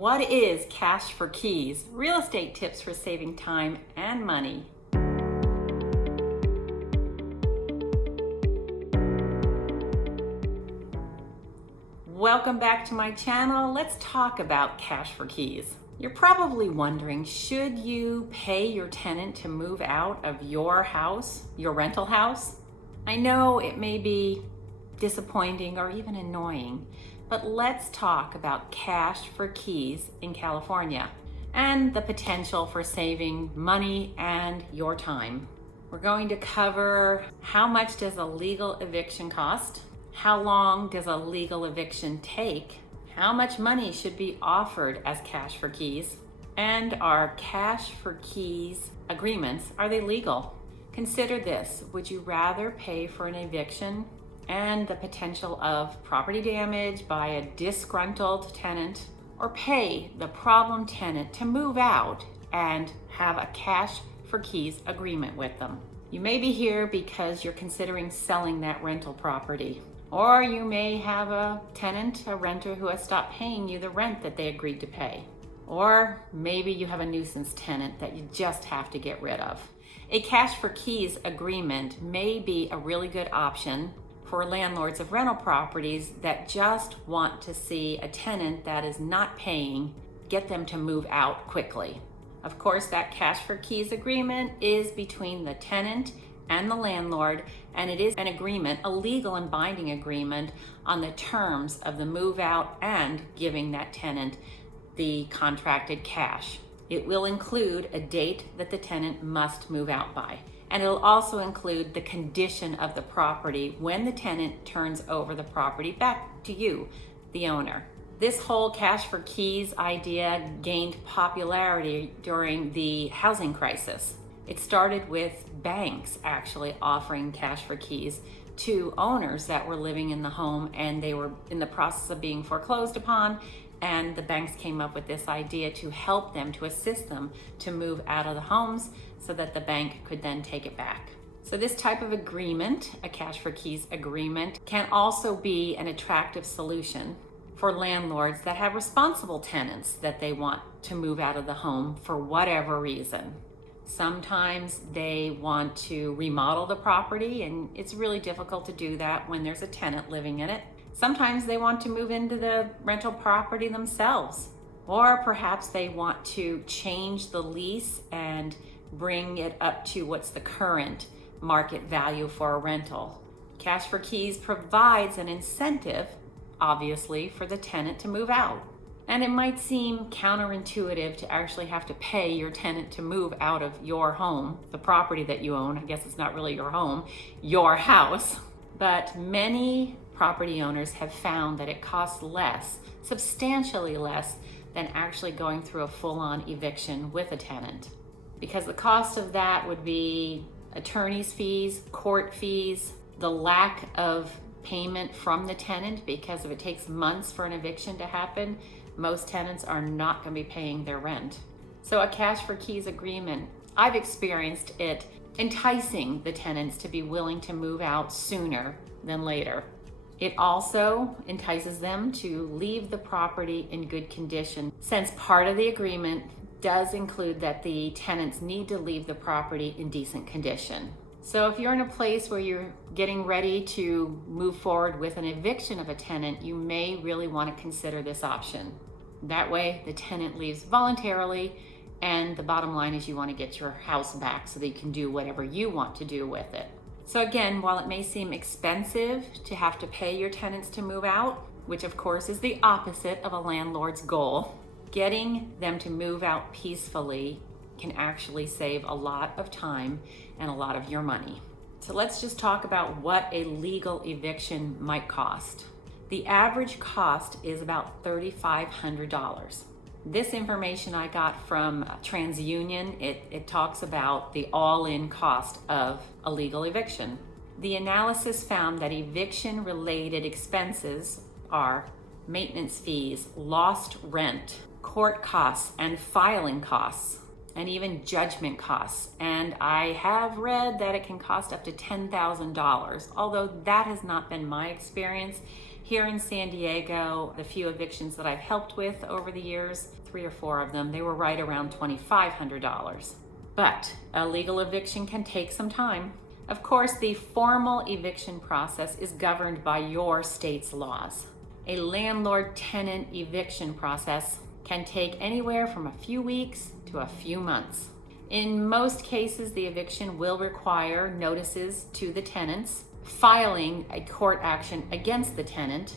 What is cash for keys? Real estate tips for saving time and money. Welcome back to my channel. Let's talk about cash for keys. You're probably wondering, should you pay your tenant to move out of your house, your rental house? I know it may be disappointing or even annoying, but let's talk about cash for keys in California and the potential for saving money and your time. We're going to cover how much does a legal eviction cost, how long does a legal eviction take, how much money should be offered as cash for keys, and are cash for keys agreements, are they legal? Consider this, would you rather pay for an eviction and the potential of property damage by a disgruntled tenant, or pay the problem tenant to move out and have a cash for keys agreement with them? You may be here because you're considering selling that rental property, or you may have a tenant, a renter who has stopped paying you the rent that they agreed to pay, or maybe you have a nuisance tenant that you just have to get rid of. A cash for keys agreement may be a really good option for landlords of rental properties that just want to see a tenant that is not paying, get them to move out quickly. Of course, that cash for keys agreement is between the tenant and the landlord, and it is an agreement, a legal and binding agreement on the terms of the move out and giving that tenant the contracted cash. It will include a date that the tenant must move out by. And it'll also include the condition of the property when the tenant turns over the property back to you, the owner. This whole cash for keys idea gained popularity during the housing crisis. It started with banks actually offering cash for keys to owners that were living in the home and they were in the process of being foreclosed upon, and the banks came up with this idea to help them, to assist them to move out of the homes so that the bank could then take it back. So this type of agreement, a cash for keys agreement, can also be an attractive solution for landlords that have responsible tenants that they want to move out of the home for whatever reason. Sometimes they want to remodel the property, and it's really difficult to do that when there's a tenant living in it. Sometimes they want to move into the rental property themselves, or perhaps they want to change the lease and bring it up to what's the current market value for a rental. Cash for keys provides an incentive, obviously, for the tenant to move out. And it might seem counterintuitive to actually have to pay your tenant to move out of your home, the property that you own. I guess it's not really your home, your house. But many property owners have found that it costs less, substantially less, than actually going through a full-on eviction with a tenant. Because the cost of that would be attorney's fees, court fees, the lack of payment from the tenant, because if it takes months for an eviction to happen, most tenants are not going to be paying their rent. So a cash for keys agreement, I've experienced it enticing the tenants to be willing to move out sooner than later. It also entices them to leave the property in good condition, since part of the agreement does include that the tenants need to leave the property in decent condition. So if you're in a place where you're getting ready to move forward with an eviction of a tenant, you may really want to consider this option. That way the tenant leaves voluntarily, and the bottom line is you want to get your house back so that you can do whatever you want to do with it. So again, while it may seem expensive to have to pay your tenants to move out, which of course is the opposite of a landlord's goal, getting them to move out peacefully can actually save a lot of time and a lot of your money. So let's just talk about what a legal eviction might cost. The average cost is about $3,500. This information I got from TransUnion. It talks about the all-in cost of a legal eviction. The analysis found that eviction-related expenses are maintenance fees, lost rent, court costs and filing costs, and even judgment costs. And I have read that it can cost up to $10,000, although that has not been my experience. Here in San Diego, the few evictions that I've helped with over the years, 3 or 4 of them, they were right around $2,500. But a legal eviction can take some time. Of course, the formal eviction process is governed by your state's laws. A landlord-tenant eviction process can take anywhere from a few weeks to a few months. In most cases, the eviction will require notices to the tenants, filing a court action against the tenant,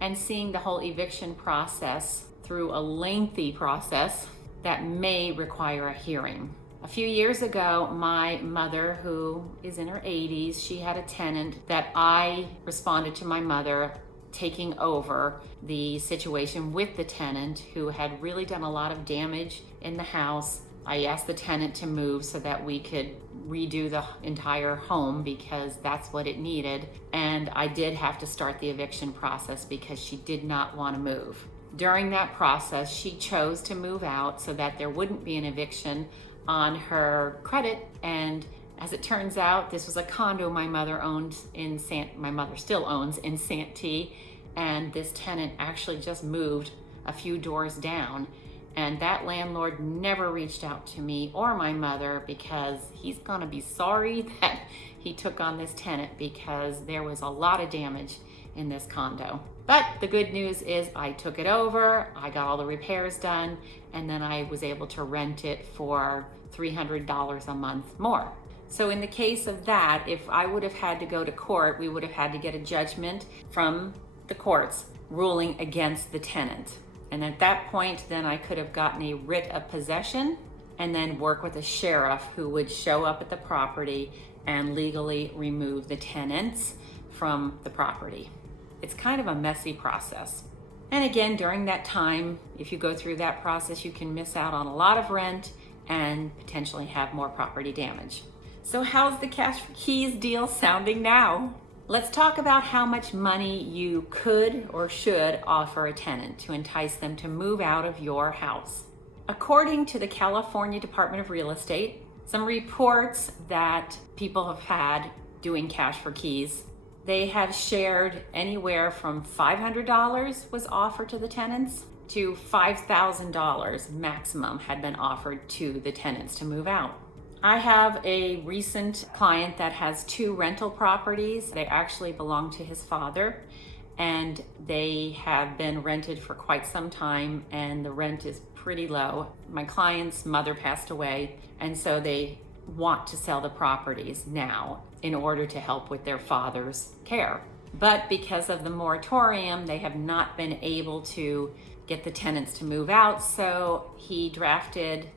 and seeing the whole eviction process through a lengthy process that may require a hearing. A few years ago, my mother, who is in her 80s, she had a tenant that I responded to my mother taking over the situation with the tenant who had really done a lot of damage in the house. I asked the tenant to move so that we could redo the entire home because that's what it needed. And I did have to start the eviction process because she did not want to move. During that process, she chose to move out so that there wouldn't be an eviction on her credit. And as it turns out, this was a condo my mother still owns in Santee, and this tenant actually just moved a few doors down. And that landlord never reached out to me or my mother because he's gonna be sorry that he took on this tenant because there was a lot of damage in this condo. But the good news is I took it over, I got all the repairs done, and then I was able to rent it for $300 a month more. So in the case of that, if I would have had to go to court, we would have had to get a judgment from the courts ruling against the tenant. And at that point, then I could have gotten a writ of possession and then work with a sheriff who would show up at the property and legally remove the tenants from the property. It's kind of a messy process. And again, during that time, if you go through that process, you can miss out on a lot of rent and potentially have more property damage. So how's the cash for keys deal sounding now? Let's talk about how much money you could or should offer a tenant to entice them to move out of your house. According to the California Department of Real Estate, some reports that people have had doing cash for keys, they have shared anywhere from $500 was offered to the tenants to $5,000 maximum had been offered to the tenants to move out. I have a recent client that has 2 rental properties. They actually belong to his father, and they have been rented for quite some time, and the rent is pretty low. My client's mother passed away, and so they want to sell the properties now in order to help with their father's care. But because of the moratorium, they have not been able to get the tenants to move out, so the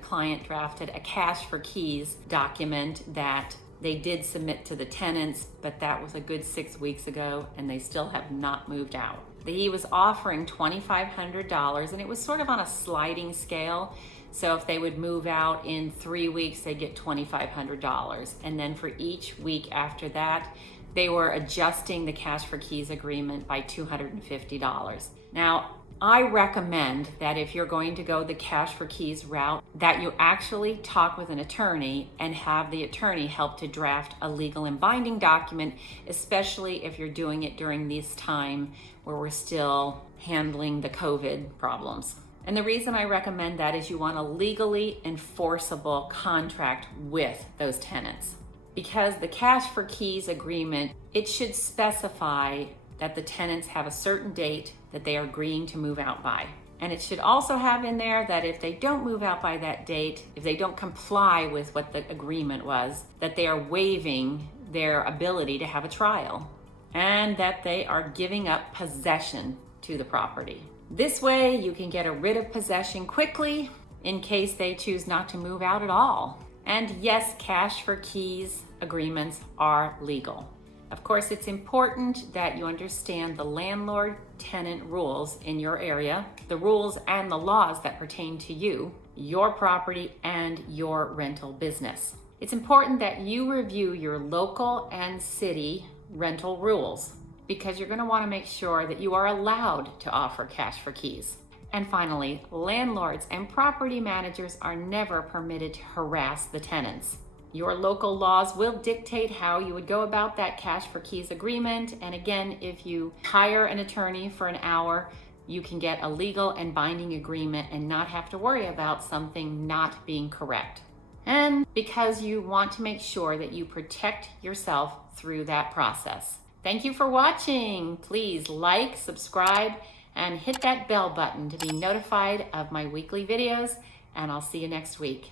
client drafted a cash for keys document that they did submit to the tenants, but that was a good 6 weeks ago and they still have not moved out. He was offering $2,500 and it was sort of on a sliding scale. So if they would move out in 3 weeks, they'd get $2,500. And then for each week after that, they were adjusting the cash for keys agreement by $250. Now, I recommend that if you're going to go the cash for keys route, that you actually talk with an attorney and have the attorney help to draft a legal and binding document, especially if you're doing it during this time where we're still handling the COVID problems. And the reason I recommend that is you want a legally enforceable contract with those tenants. Because the cash for keys agreement, it should specify that the tenants have a certain date that they are agreeing to move out by. And it should also have in there that if they don't move out by that date, if they don't comply with what the agreement was, that they are waiving their ability to have a trial and that they are giving up possession to the property. This way you can get a writ of possession quickly in case they choose not to move out at all. And yes, cash for keys agreements are legal. Of course, it's important that you understand the landlord-tenant rules in your area, the rules and the laws that pertain to you, your property, and your rental business. It's important that you review your local and city rental rules because you're going to want to make sure that you are allowed to offer cash for keys. And finally, landlords and property managers are never permitted to harass the tenants. Your local laws will dictate how you would go about that cash for keys agreement. And again, if you hire an attorney for an hour, you can get a legal and binding agreement and not have to worry about something not being correct. And because you want to make sure that you protect yourself through that process. Thank you for watching. Please like, subscribe, and hit that bell button to be notified of my weekly videos, and I'll see you next week.